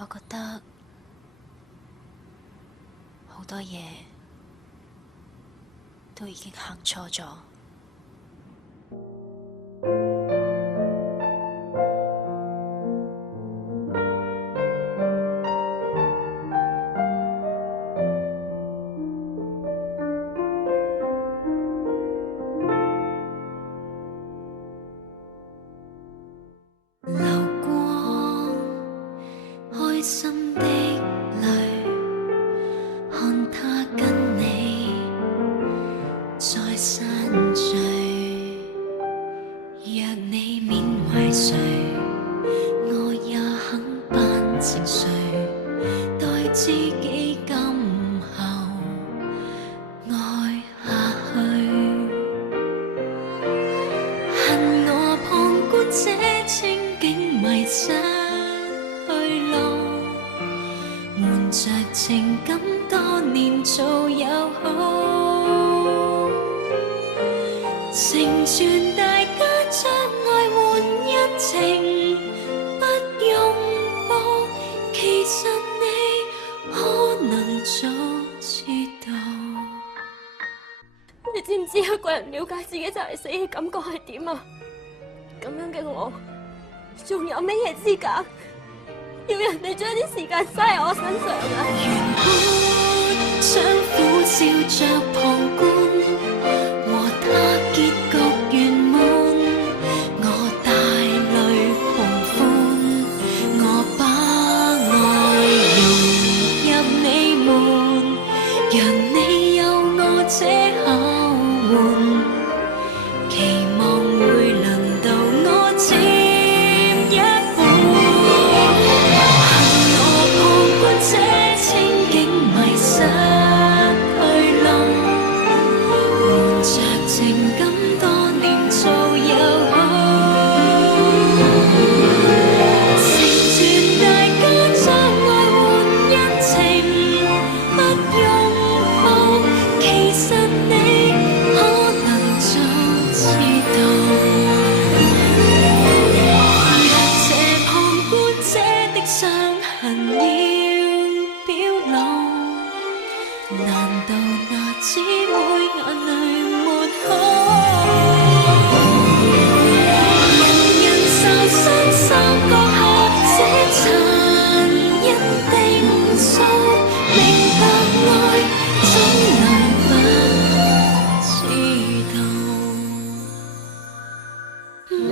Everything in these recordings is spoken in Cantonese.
我覺得好多嘢都已經行錯咗。流過開心的淚，看他跟你再散聚。若你緬懷誰，我也肯扮情緒，待知己今後愛下去。恨我旁觀這情景迷失去路，瞞着情感多年做友好，成全大家將愛換恩情，不擁抱，其實你可能早知道。你知唔知一個人了解自己就嚟死嘅感覺係點啊？咁樣嘅我，仲有咩嘢資格要人哋將啲時間嘥喺我身上啊？原本想苦笑着旁觀，和他結局圓滿，我帶淚狂歡，我把愛融入你們，讓你有我這後援，期望會輪到我佔一半。恨我旁觀這情景迷失去路，瞞着情感多年做友好，成全大家將愛換恩情，不擁抱，其實你可能早知道。若這旁觀者的傷痕要表露，難道那只會眼淚抹好？人人受傷三角下這殘忍定數，明白愛總能不知道，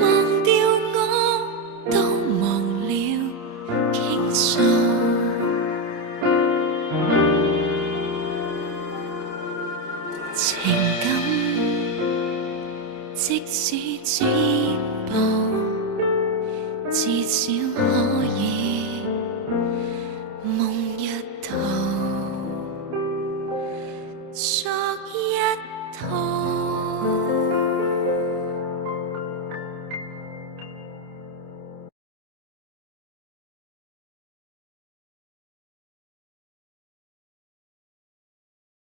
忘掉我都忘了傾訴。情感即使止步。